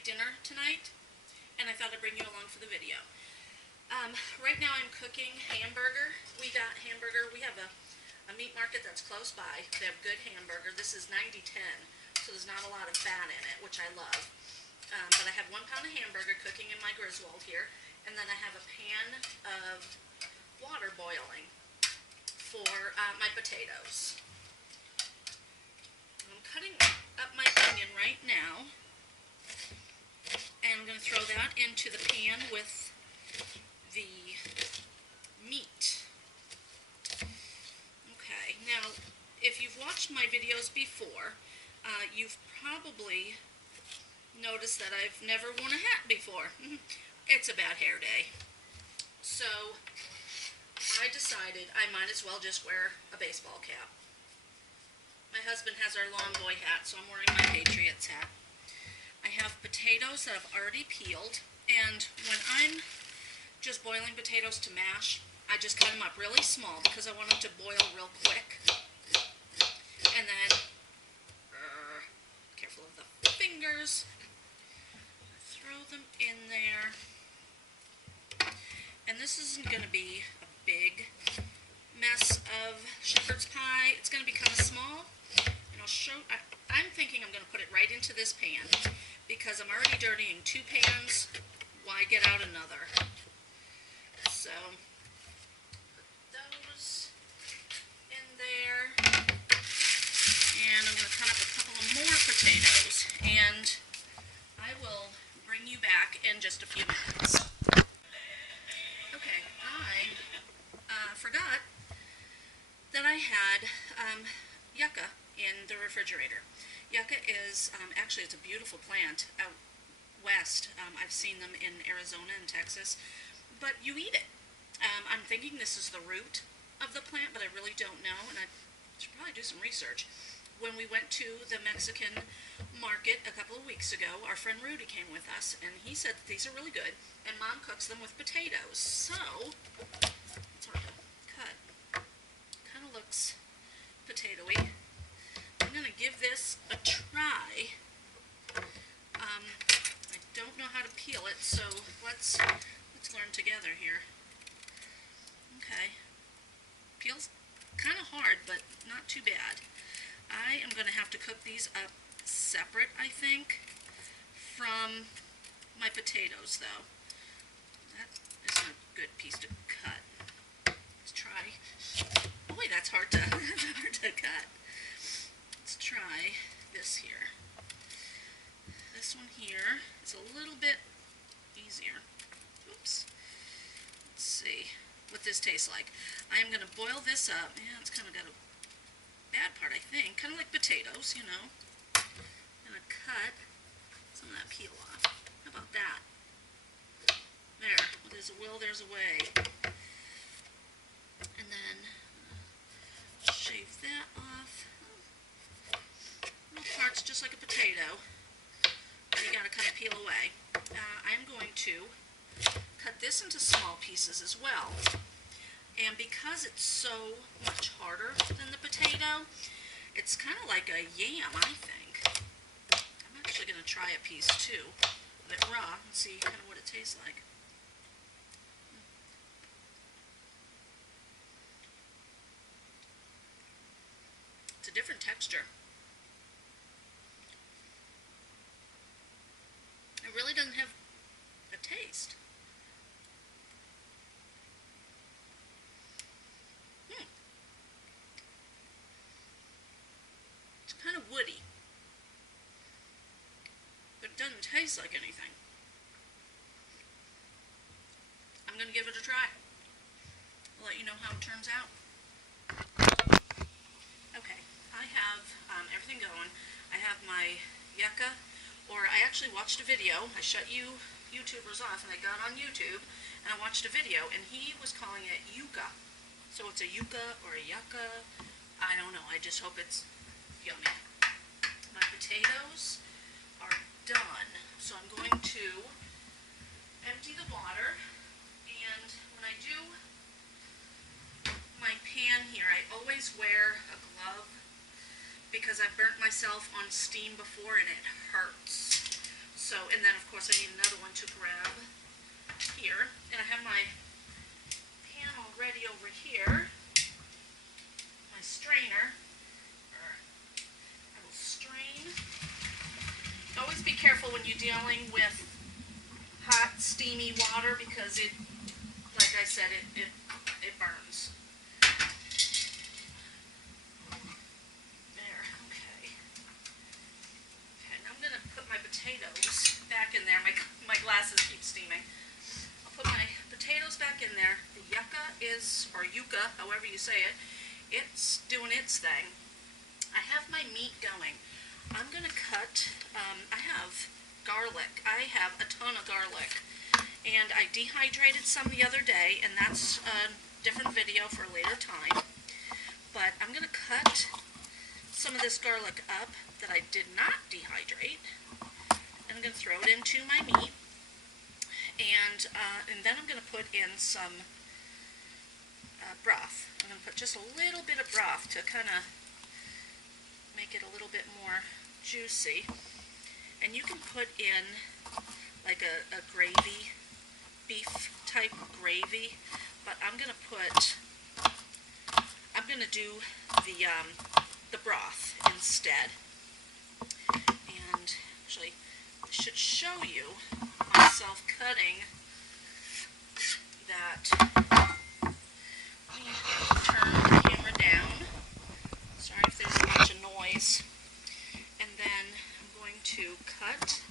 make dinner tonight, and I thought I'd bring you along for the video. Right now I'm cooking hamburger. We have a meat market that's close by. They have good hamburger. This is 90/10, so there's not a lot of fat in it, which I love. But I have 1 pound of hamburger cooking in my Griswold here, and then I have a pan of water boiling for my potatoes. I'm cutting up my onion right now, and I'm going to throw that into the pan with the meat. Okay, now if you've watched my videos before, you've probably noticed that I've never worn a hat before. It's a bad hair day. So I decided I might as well just wear a baseball cap. My husband has our lawn boy hat, so I'm wearing my Patriots hat. I have potatoes that I've already peeled, and when I'm just boiling potatoes to mash, I just cut them up really small because I want them to boil real quick. And then, careful of the fingers, throw them in there. And this isn't going to be a big mess of shepherd's pie. It's going to be kind of small. And I'm thinking I'm going to put it right into this pan because I'm already dirtying 2 pans. Why get out another? So, put those in there. And I'm going to cut up a couple of more potatoes. And I will bring you back in just a few minutes. Okay, I forgot that I had yucca in the refrigerator. Yucca is, actually it's a beautiful plant out west. I've seen them in Arizona and Texas, but you eat it. I'm thinking this is the root of the plant, but I really don't know, and I should probably do some research. When we went to the Mexican market a couple of weeks ago, our friend Rudy came with us, and he said that these are really good, and Mom cooks them with potatoes. So, it's hard to cut. Kind of looks potatoey. I'm going to give this a try. I don't know how to peel it, so let's learn together here. Okay. Peels kind of hard, but not too bad. I am going to have to cook these up separate, I think, from my potatoes, though. That isn't a good piece to cut. Let's try. Oh wait, that's hard to cut. Let's try this here. This one here is a little bit easier. Oops. Let's see what this tastes like. I am going to boil this up. Yeah, it's kind of got a bad part, I think. Kind of like potatoes, you know. I'm going to cut some of that peel off. How about that? There. Well, there's a will, there's a way. And then shave that off. Little parts just like a potato. You got to kind of peel away. I'm going to cut this into small pieces as well. And because it's so much harder than the potato, it's kind of like a yam, I think. I'm actually going to try a piece too, of it raw, and see kind of what it tastes like. It's a different texture. It really doesn't have a taste. It's kind of woody, but it doesn't taste like anything. I'm going to give it a try. I'll let you know how it turns out. Okay, I have everything going. I have my yucca, or I actually watched a video. I shut you YouTubers off, and I got on YouTube, and I watched a video, and he was calling it yucca. So it's a yucca or a yucca. I don't know. I just hope it's yummy. My potatoes are done, so I'm going to empty the water, and when I do my pan here, I always wear a glove because I've burnt myself on steam before and it hurts. So, and then of course I need another one to grab here. And I have my pan already over here. My strainer. I will strain. Always be careful when you're dealing with hot, steamy water because it, like I said, it burns. There, okay. Okay, now I'm going to put my potatoes back in there. My glasses keep steaming. I'll put my potatoes back in there. The yucca is, or yucca, however you say it, it's doing its thing. I have my meat going. I'm going to cut, I have garlic. I have a ton of garlic. And I dehydrated some the other day, and that's a different video for a later time. But I'm going to cut some of this garlic up that I did not dehydrate. And I'm going to throw it into my meat. And then I'm going to put in some broth. I'm going to put just a little bit of broth to kind of make it a little bit more juicy. And you can put in like a gravy, beef type gravy, but I'm going to do the broth instead. And actually, I should show you myself cutting that. Let me turn the camera down. Sorry if there's a bunch of noise. And then I'm going to cut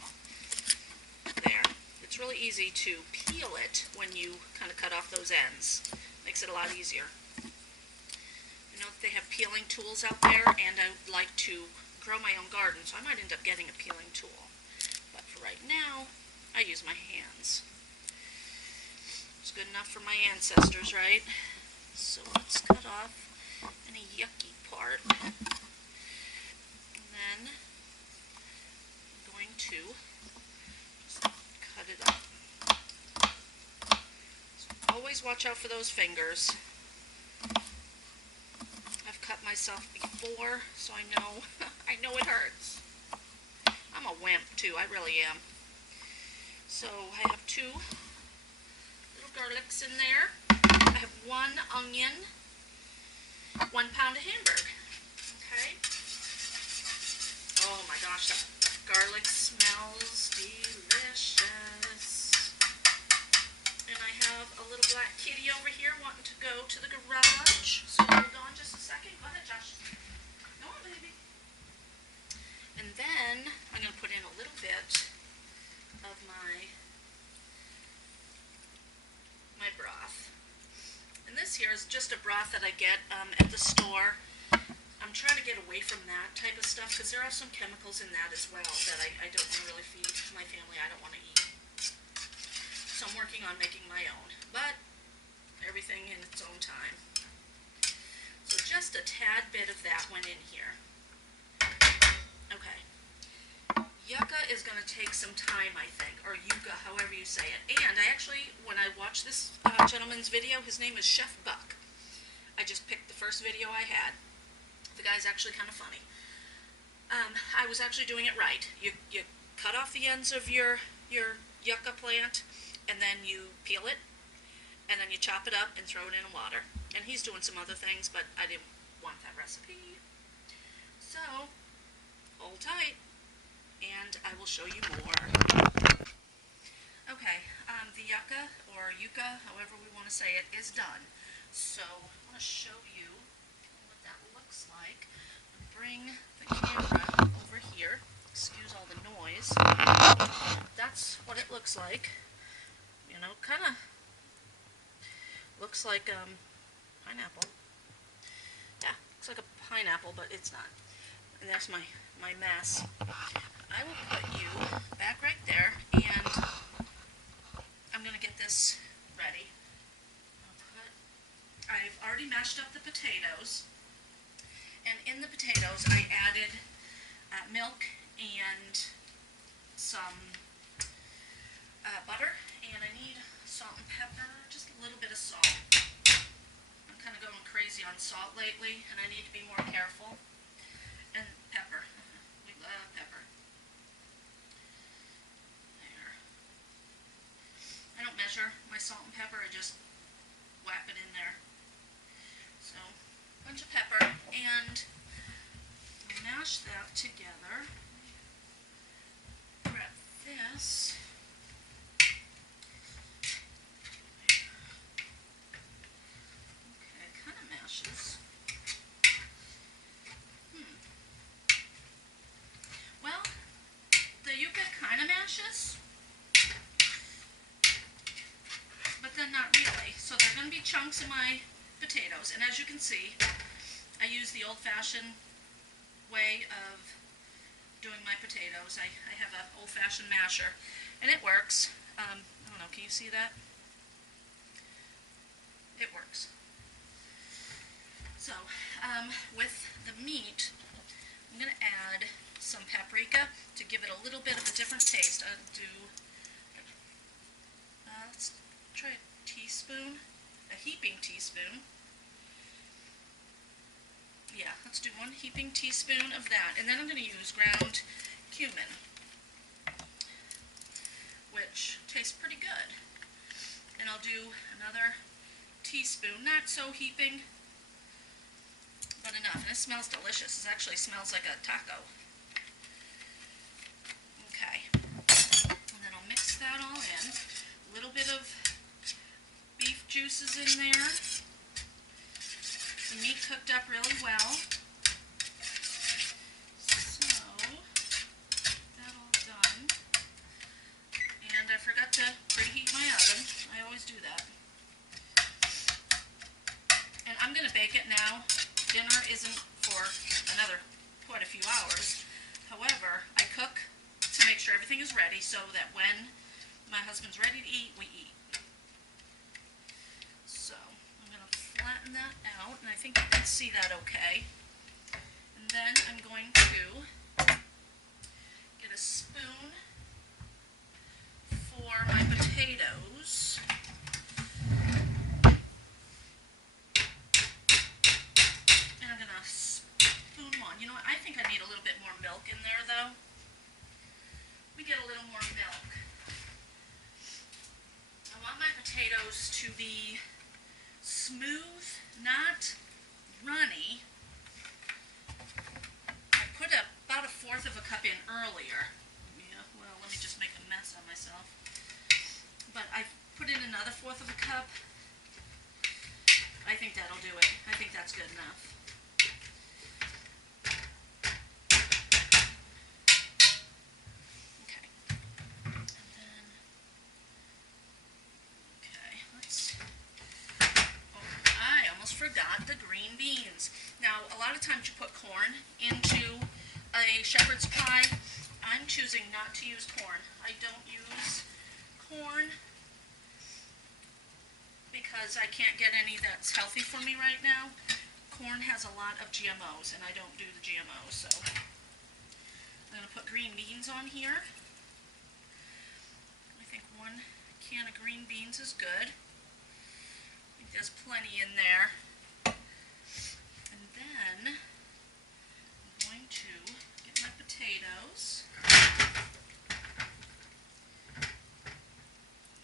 there. It's really easy to peel it when you kind of cut off those ends. Makes it a lot easier. I know that they have peeling tools out there, and I would like to grow my own garden, so I might end up getting a peeling tool. But for right now, I use my hands. It's good enough for my ancestors, right? So let's cut off any yucky part. And then I'm going to just cut it up. So always watch out for those fingers. I've cut myself before, so I know it hurts. I'm a wimp too, I really am. So I have 2 little garlics in there. I have 1 onion, 1 pound of Hamburg. Okay. Oh my gosh, that garlic smells delicious. And I have a little black kitty over here wanting to go to the garage. So hold on just a second. Go ahead, Josh. Go on, baby. And then I'm going to put in a little bit of my broth. And this here is just a broth that I get at the store. I'm trying to get away from that type of stuff because there are some chemicals in that as well that I don't want to really feed my family. I don't want to eat. So I'm working on making my own, but everything in its own time. So just a tad bit of that went in here. Okay. Yucca is going to take some time, I think, or yucca, however you say it. And I actually, when I watched this gentleman's video, his name is Chef Buck. I just picked the first video I had. The guy's actually kind of funny. I was actually doing it right. You cut off the ends of your yucca plant, and then you peel it, and then you chop it up and throw it in water. And he's doing some other things, but I didn't want that recipe. So, hold tight, and I will show you more. Okay, the yucca, or yucca, however we want to say it, is done. So, I want to show you what that looks like. I'll bring the camera over here. Excuse all the noise. That's what it looks like. You know, kind of looks like pineapple. Yeah, looks like a pineapple, but it's not. And that's my mess. I will put you back right there, and I'm going to get this ready. I've already mashed up the potatoes, and in the potatoes I added milk and some butter, and I need salt and pepper, just a little bit of salt. I'm kind of going crazy on salt lately, and I need to be more careful. And pepper. We love pepper. salt and pepper, I just whap it in there. So, a bunch of pepper, and mash that together. Grab this. Okay, it kind of mashes. Well, the yuca kind of mashes, but then not really. So there are going to be chunks in my potatoes, and as you can see, I use the old-fashioned way of doing my potatoes. I have an old-fashioned masher, and it works. I don't know, can you see that? It works. So, with the meat, I'm going to add some paprika to give it a little bit of a different taste. I'll do, let's try a teaspoon, a heaping teaspoon. Yeah, let's do 1 heaping teaspoon of that. And then I'm going to use ground cumin, which tastes pretty good. And I'll do another teaspoon, not so heaping, but enough. And it smells delicious. It actually smells like a taco. Okay. And then I'll mix that all in. A little bit of beef juices in there. The meat cooked up really well. So, that all done. And I forgot to preheat my oven. I always do that. And I'm going to bake it now. Dinner isn't for another quite a few hours. However, I cook to make sure everything is ready so that when my husband's ready to eat, we eat. So, I'm going to flatten that out, and I think you can see that okay. And then I'm going to get a spoon for my potatoes. And I'm going to spoon one. You know what, I think I need a little bit more milk in there though. We get a little more milk. I want my potatoes to be smooth, not runny. I put about 1/4 of a cup in earlier. Yeah, well, let me just make a mess of myself. But I put in another 1/4 of a cup. I think that'll do it. I think that's good enough. Okay. And then, okay, let's, oh, I almost forgot the green beans. Now, a lot of times you put corn into a shepherd's pie. I'm choosing not to use corn. I don't use corn because I can't get any that's healthy for me right now. Corn has a lot of GMOs, and I don't do the GMOs, so I'm going to put green beans on here. I think 1 can of green beans is good. I think there's plenty in there. And then I'm going to get my potatoes.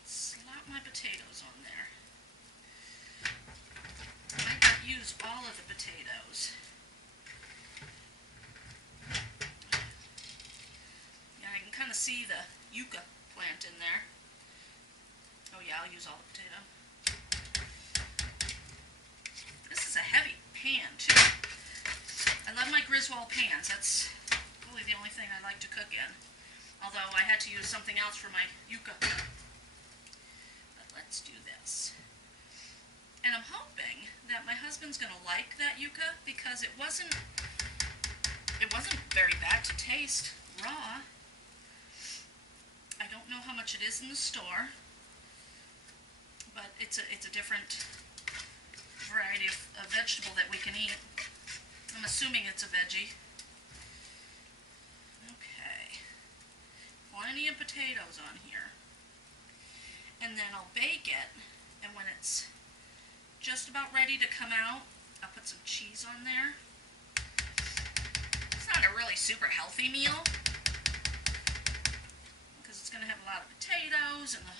Slap my potatoes on there. I might not use all of the potatoes. Yeah, I can kind of see the yucca plant in there. Oh yeah, I'll use all the potato. This is a heavy pan too. I love my Griswold pans. That's really the only thing I like to cook in. Although I had to use something else for my yucca. But let's do this. And I'm hoping that my husband's going to like that yucca because it wasn't very bad to taste raw. I don't know how much it is in the store, but it's a different variety of vegetable that we can eat. I'm assuming it's a veggie. Okay. Plenty of potatoes on here. And then I'll bake it, and when it's just about ready to come out, I'll put some cheese on there. It's not a really super healthy meal because it's going to have a lot of potatoes and a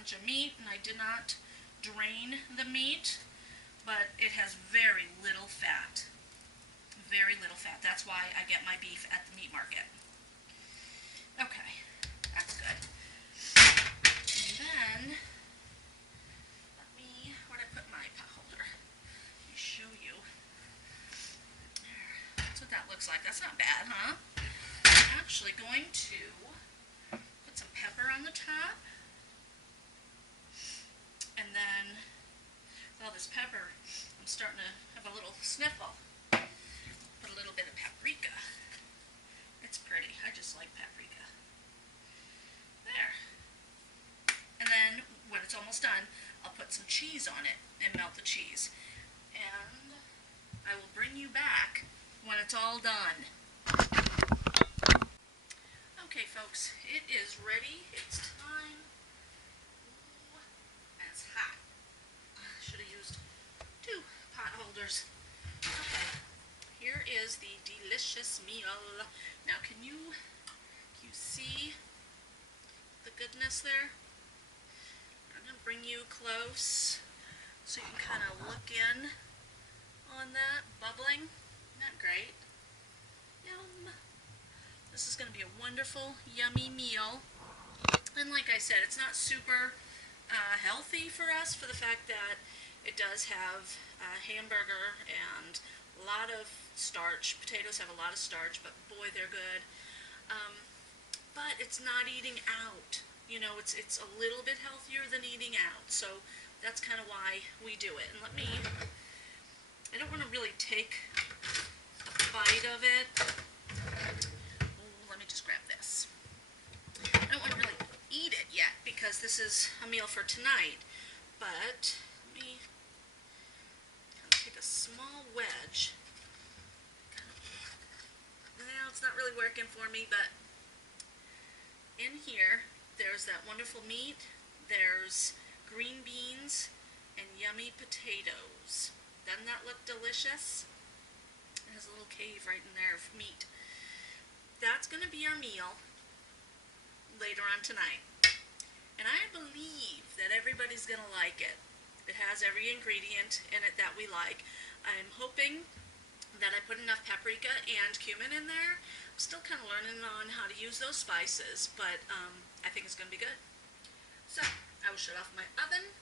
bunch of meat, and I did not drain the meat, but it has very little fat. Very little fat. That's why I get my beef at the meat market. Okay, that's good. And then, where'd I put my pot holder? Let me show you. There. That's what that looks like. That's not bad, huh? I'm actually going to put some pepper on the top. And then, with all this pepper, I'm starting to have a little sniffle. Put a little bit of paprika. It's pretty. I just like paprika. There. And then, when it's almost done, I'll put some cheese on it and melt the cheese. And I will bring you back when it's all done. Okay, folks, it is ready. It's time. Ooh, and it's hot. I should have used 2 pot holders. Okay, here is the delicious meal. Now, can you see the goodness there? I'm going to bring you close so you can kind of look in on that bubbling. Isn't that great? Yum. This is going to be a wonderful, yummy meal. And like I said, it's not super healthy for us for the fact that it does have hamburger and a lot of starch. Potatoes have a lot of starch, but boy, they're good. But it's not eating out. You know, it's a little bit healthier than eating out. So that's kind of why we do it. And I don't want to really take a bite of it. Let me just grab this. I don't want to really eat it yet because this is a meal for tonight. But let me kind of take a small wedge. Well, it's not really working for me, but in here, there's that wonderful meat, there's green beans, and yummy potatoes. Doesn't that look delicious? It has a little cave right in there of meat. That's going to be our meal later on tonight. And I believe that everybody's going to like it. It has every ingredient in it that we like. I'm hoping that I put enough paprika and cumin in there. I'm still kind of learning on how to use those spices, but I think it's going to be good. So, I will shut off my oven.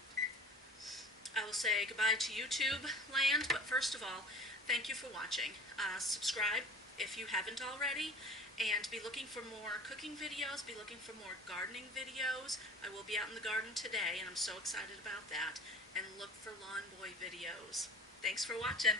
I will say goodbye to YouTube land, but first of all, thank you for watching. Subscribe if you haven't already, and be looking for more cooking videos, be looking for more gardening videos. I will be out in the garden today, and I'm so excited about that. And look for lawn boy videos. Thanks for watching.